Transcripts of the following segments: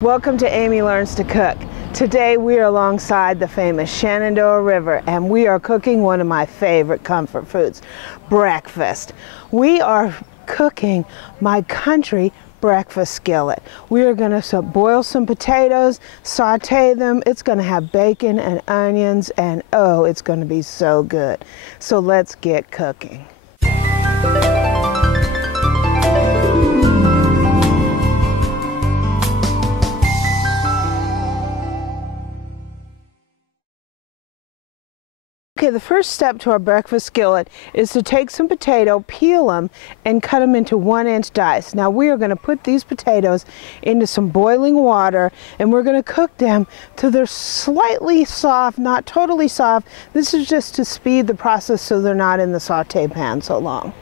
Welcome to Amy Learns to Cook. Today we are alongside the famous Shenandoah River and we are cooking one of my favorite comfort foods, breakfast. We are cooking my country breakfast skillet. We are going to boil some potatoes, saute them. It's going to have bacon and onions and oh, it's going to be so good. So let's get cooking. Okay, the first step to our breakfast skillet is to take some potato, peel them, and cut them into 1-inch dice. Now we are going to put these potatoes into some boiling water and we're going to cook them till they're slightly soft, not totally soft. This is just to speed the process so they're not in the saute pan so long.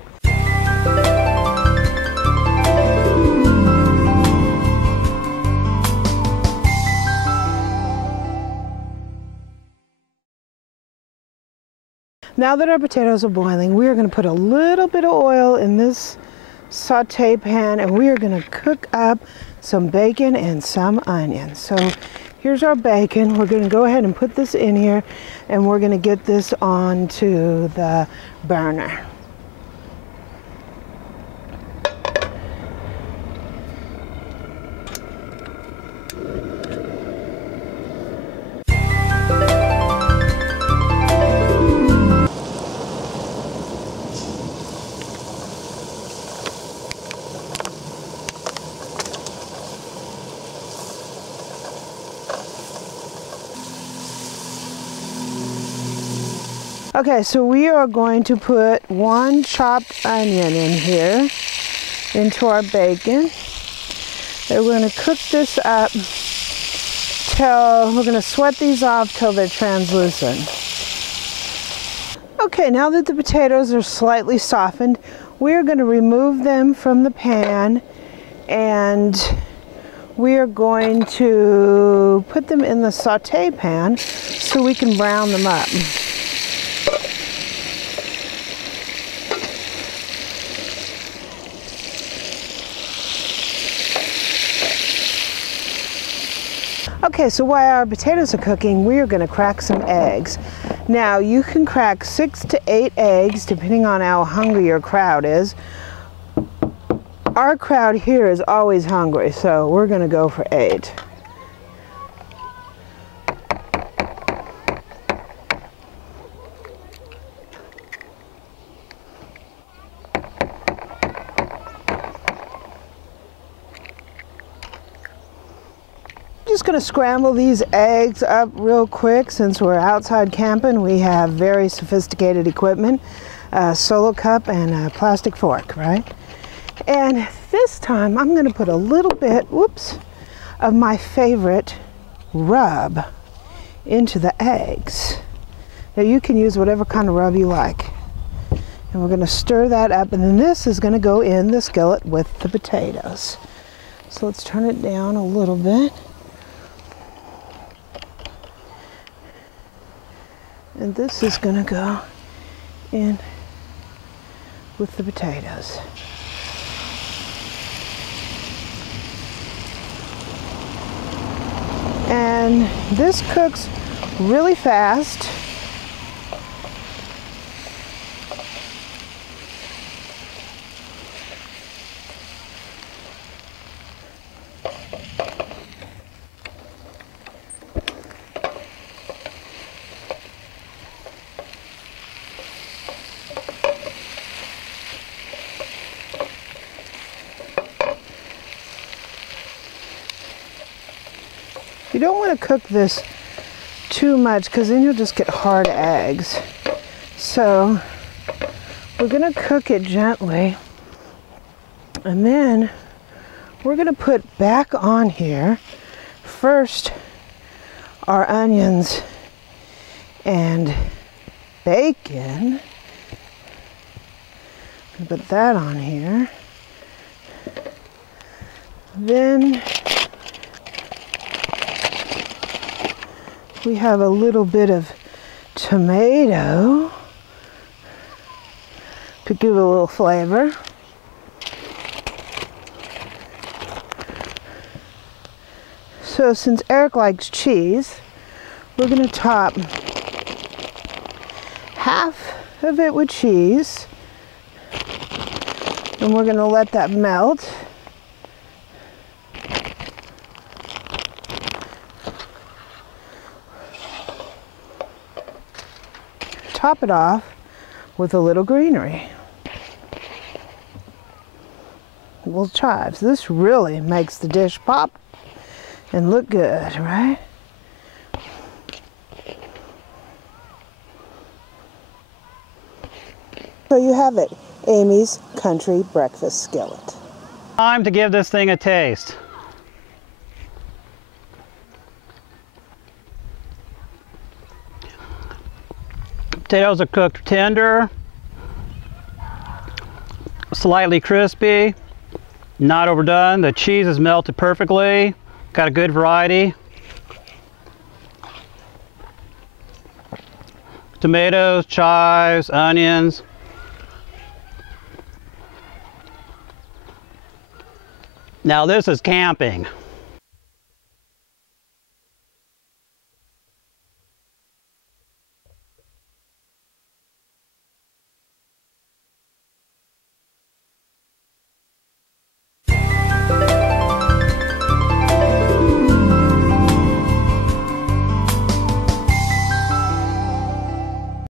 Now that our potatoes are boiling, we are going to put a little bit of oil in this saute pan and we are going to cook up some bacon and some onions. So here's our bacon. We're going to go ahead and put this in here and we're going to get this onto the burner. Okay, so we are going to put 1 chopped onion in here, into our bacon. And we're going to cook this up till, we're going to sweat these off till they're translucent. Okay, now that the potatoes are slightly softened, we're going to remove them from the pan and we are going to put them in the saute pan so we can brown them up. Okay, so while our potatoes are cooking, we are going to crack some eggs. Now, you can crack 6 to 8 eggs, depending on how hungry your crowd is. Our crowd here is always hungry, so we're going to go for 8. Just going to scramble these eggs up real quick. Since we're outside camping, we have very sophisticated equipment, a solo cup and a plastic fork, right? And this time I'm going to put a little bit, of my favorite rub into the eggs. Now you can use whatever kind of rub you like. And we're going to stir that up and then this is going to go in the skillet with the potatoes. So let's turn it down a little bit. And this is going to go in with the potatoes. And this cooks really fast. You don't want to cook this too much because then you'll just get hard eggs. So we're going to cook it gently and then we're going to put back on here first our onions and bacon. Put that on here. Then we have a little bit of tomato to give a little flavor. So since Eric likes cheese, we're going to top half of it with cheese, and we're going to let that melt. Top it off with a little greenery. Little chives. This really makes the dish pop and look good, right? So you have it, Amy's Country Breakfast Skillet. Time to give this thing a taste. Potatoes are cooked tender, slightly crispy, not overdone. The cheese is melted perfectly, got a good variety. Tomatoes, chives, onions. Now this is camping.